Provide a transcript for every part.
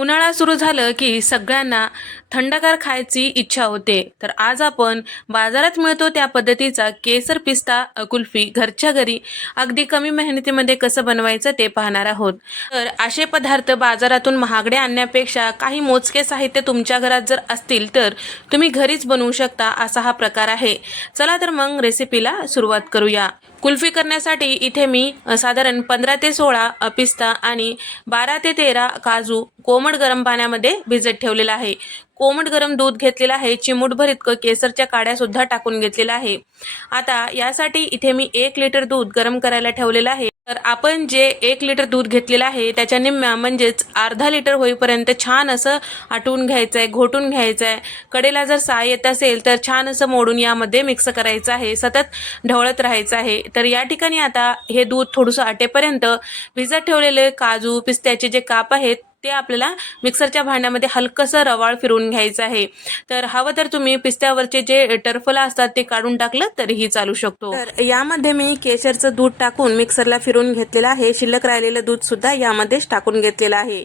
उन्हाळा सुरू झालं की सगळ्यांना थंडगार खायची इच्छा होते. तर आज आपण बाजारात मिळतो त्या पद्धतीचा केसर पिस्ता कुल्फी घरच्या घरी अगदी कमी मेहनतीमध्ये कसं बनवायचं ते पाहणार आहोत. तर असे पदार्थ बाजारातून महागडे आणण्यापेक्षा काही मोजके साहित्य तुमच्या घरात जर असतील तर तुम्ही घरीच बनवू शकता असा हा प्रकार आहे. चला तर मग रेसिपीला सुरुवात करूया. कुल्फी करण्यासाठी इथे मी साधारण 15 ते 16 पिस्ता आणि 12 ते 13 काजू कोमट गरम पाण्यामध्ये भिजत ठेवलेला आहे. कोमट गरम दूध घेतलेलं आहे. चिमूटभर इतकं केसरच्या काड्या सुद्धा टाकून घेतलेल्या आहे. आता यासाठी इथे मी 1 लिटर दूध गरम करायला ठेवलेलं आहे. तर आपण जे 1 लिटर दूध घेतलेलं आहे त्याच्या निम्म्या म्हणजेच अर्धा लिटर होईपर्यंत छान असं आटवून घ्यायचं आहे, घोटून घ्यायचं आहे. कडेला जर साय येत असेल तर छान असं मोडून यामध्ये मिक्स करायचं आहे. सतत ढवळत राहायचं आहे. तर या ठिकाणी आता हे दूध थोडंसं आटेपर्यंत भिजत ठेवलेले काजू पिस्त्याचे जे काप आहेत ते आपल्याला मिक्सरच्या भांड्यामध्ये हलकंसं रवाळ फिरवून घ्यायचं आहे. तर हवं तर तुम्ही पिस्त्यावरचे जे टरफलं असतात ते काढून टाकलं तरीही चालू शकतो. तर यामध्ये मी केशरचं दूध टाकून मिक्सरला फिरवून घेतलेलं आहे. शिल्लक राहिलेलं दूध सुद्धा यामध्येच टाकून घेतलेलं आहे.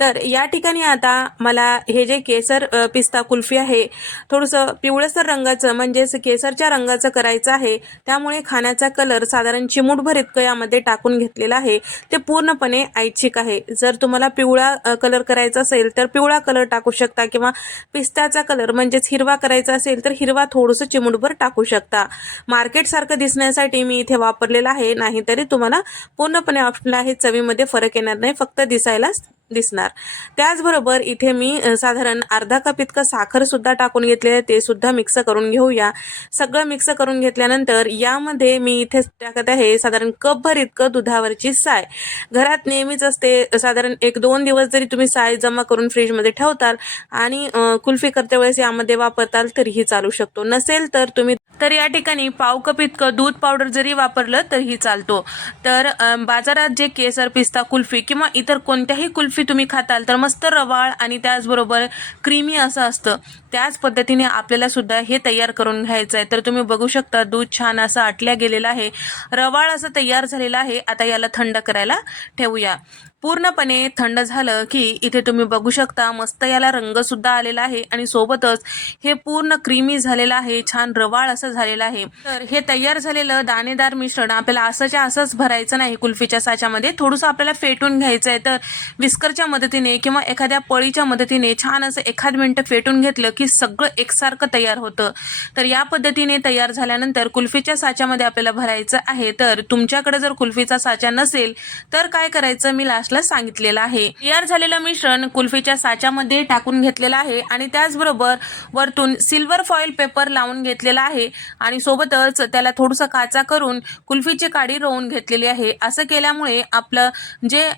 तर या ठिकाणी आता मला हे जे केसर पिस्ता कुल्फी आहे थोडंसं पिवळसर रंगाचं म्हणजेच केसरच्या रंगाचं करायचं आहे. त्यामुळे खाण्याचा कलर साधारण चिमूटभर इतकं यामध्ये टाकून घेतलेला आहे. ते पूर्णपणे ऐच्छिक आहे. जर तुम्हाला पिवळा कलर करायचा असेल तर पिवळा कलर टाकू शकता किंवा पिस्ताचा कलर म्हणजेच हिरवा करायचा असेल तर हिरवा थोडंसं चिमूटभर टाकू शकता. मार्केट सारखं दिसण्यासाठी मी इथे वापरलेला आहे. नाहीतरी तुम्हाला पूर्णपणे ऑप्शनल आहे. चवीमध्ये फरक येणार नाही, फक्त दिसायलाच दिसणार. त्याचबरोबर इथे मी साधारण अर्धा कप इतकं साखर सुद्धा टाकून घेतलेलं ते सुद्धा मिक्स करून घेऊया. सगळं मिक्स करून घेतल्यानंतर यामध्ये मी इथे टाकत आहे साधारण कपभर इतकं दुधावरची साय. घरात नेहमीच असते. साधारण 1-2 दिवस जरी तुम्ही साय जमा करून फ्रीजमध्ये ठेवताल आणि कुल्फी करते वेळेस यामध्ये वापरताल तरीही चालू शकतो. नसेल तर तुम्ही या ठिकाणी पाव कप इतकं दूध पावडर जरी वापरलं तरीही चालतो. तर बाजारात जे केसर पिस्ता कुल्फी किंवा इतर कोणत्याही कुल्फी तुम्ही खाताल तर मस्त रवाळ आणि त्याचबरोबर क्रीमी असं असतं. त्याच पद्धतीने आपल्याला सुद्धा हे तयार करून घ्यायचं आहे. तर तुम्ही बघू शकता दूध छान असं आटल्या गेलेलं आहे, रवाळ असं तयार झालेलं आहे. आता याला थंड करायला ठेवूया. पूर्णपणे थंड झालं की इथे तुम्ही बघू शकता मस्त याला रंग सुद्धा आलेला आहे आणि सोबतच हे पूर्ण क्रीमी झालेलं आहे, छान रवाळ असं झालेलं आहे. तर हे तयार झालेलं दाणेदार मिश्रण आपल्याला असंच्या असंच भरायचं नाही. कुल्फीच्या साच्यामध्ये थोडंसं आपल्याला फेटून घ्यायचं आहे. तर विस्करच्या मदतीने किंवा एखाद्या पळीच्या मदतीने छान असं 1 मिनिट फेटून घेतलं की सगळं एकसारखं तयार होतं. तर या पद्धतीने तयार झाल्यानंतर कुल्फीच्या साच्यामध्ये आपल्याला भरायचं आहे. तर तुमच्याकडे जर कुल्फीचा साचा नसेल तर काय करायचं मी लास्टला सांगितलेलं आहे. तयार झालेलं मिश्रण कुल्फीच्या साच्यामध्ये टाकून घेतलेलं आहे आणि त्याचबरोबर वरतून सिल्वर फॉईल पेपर लावून घेतलेला आहे आणि सोबतच त्याला थोडंसं काचा करून कुल्फीची काडी रोवून घेतलेली आहे. असं केल्यामुळे आपलं जे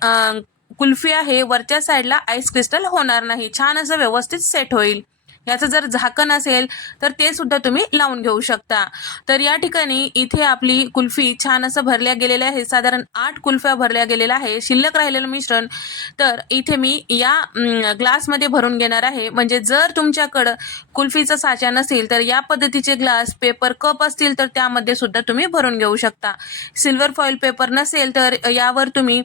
कुल्फी आहे वरच्या साईडला आईस क्रिस्टल होणार नाही, छान असं व्यवस्थित सेट होईल. याचं जर झाकण असेल तर ते सुद्धा तुम्ही लावून घेऊ शकता. तर या ठिकाणी इथे आपली कुल्फी छान असं भरल्या गेलेल्या आहे. साधारण 8 कुल्फ्या भरल्या गेलेल्या आहे. शिल्लक राहिलेलं मिश्रण तर इथे मी या ग्लासमध्ये भरून घेणार आहे. म्हणजे जर तुमच्याकडं कुल्फीचा साचा नसेल तर या पद्धतीचे ग्लास पेपर कप असतील तर त्यामध्ये सुद्धा तुम्ही भरून घेऊ शकता. सिल्वर फॉईल पेपर नसेल तर यावर तुम्ही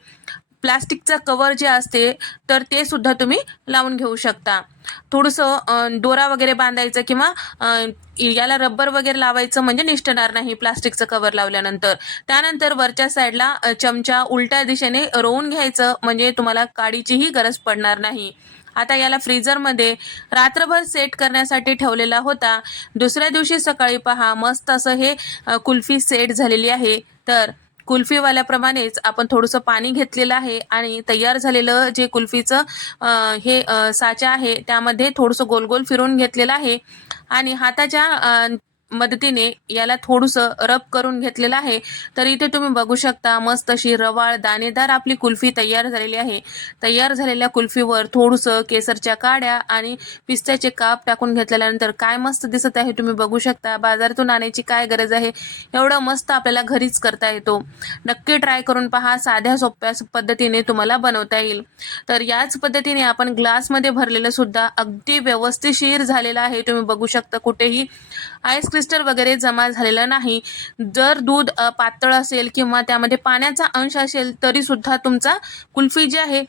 प्लास्टिकचा कवर जे असते तर ते सुद्धा तुम्ही लावून घेऊ शकता. थोडंसं दोरा वगैरे बांधायचं किंवा याला रबर वगैरे लावायचं म्हणजे निष्ठणार नाही प्लास्टिकचं कवर लावल्यानंतर. त्यानंतर वरच्या साईडला चमचा उलट्या दिशेने रोवून घ्यायचं म्हणजे तुम्हाला काडीचीही गरज पडणार नाही. आता याला फ्रीजरमध्ये रात्रभर सेट करण्यासाठी ठेवलेला होता. दुसऱ्या दिवशी सकाळी पहा मस्त असं हे कुल्फी सेट झालेली आहे. तर कुल्फीवाल्याप्रमाणेच आपण थोडंसं पाणी घेतलेलं आहे आणि तयार झालेलं जे कुल्फीचं हे साचा आहे त्यामध्ये थोडंसं गोल गोल फिरवून घेतलेलं आहे आणि हाताच्या मदतीने याला थोडंसं रब करून घेतलेलं आहे. तर इथे तुम्ही बघू शकता मस्त अशी रवाळ दाणेदार आपली कुल्फी तयार झालेली आहे. तयार झालेल्या कुल्फीवर थोडंसं केसरच्या काड्या आणि पिस्त्याचे काप टाकून घेतल्यानंतर काय मस्त दिसत आहे तुम्ही बघू शकता. बाजारातून आणायची काय गरज आहे, एवढं मस्त आपल्याला घरीच करता येतो. नक्की ट्राय करून पहा. साध्या सोप्या पद्धतीने तुम्हाला बनवता येईल. तर याच पद्धतीने आपण ग्लासमध्ये भरलेलं सुद्धा अगदी व्यवस्थितशीर झालेलं आहे. तुम्ही बघू शकता कुठेही आईस क्रिस्टल वगैरे जमा झालेलं नाही. जर दूध पातळ असेल किंवा त्यामध्ये पाण्याचा अंश असेल तरी सुद्धा तुमचा कुल्फी जे आहे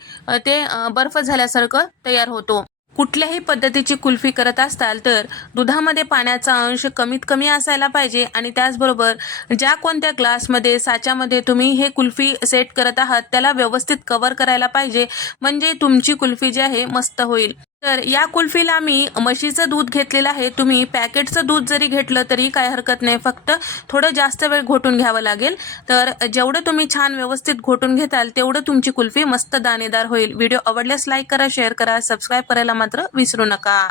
ते बर्फ झाल्यासारखं तयार होतो. कुठल्याही पद्धतीची कुल्फी करत असाल तर दुधामध्ये पाण्याचा अंश कमीत कमी असायला पाहिजे आणि त्याचबरोबर ज्या कोणत्या ग्लासमध्ये साच्यामध्ये तुम्ही हे कुल्फी सेट करत आहात त्याला व्यवस्थित कव्हर करायला पाहिजे, म्हणजे तुमची कुल्फी जी आहे मस्त होईल. तर या कुल्फीला मी म्हशीचं दूध घेतलेलं आहे. तुम्ही पॅकेटचं दूध जरी घेतलं तरी काय हरकत नाही, फक्त थोडं जास्त वेळ घोटून घ्यावं लागेल. तर जेवढं तुम्ही छान व्यवस्थित घोटून घेताल तेवढं तुमची कुल्फी मस्त दाणेदार होईल. व्हिडिओ आवडल्यास लाईक करा, शेअर करा, सबस्क्राईब करायला मात्र विसरू नका.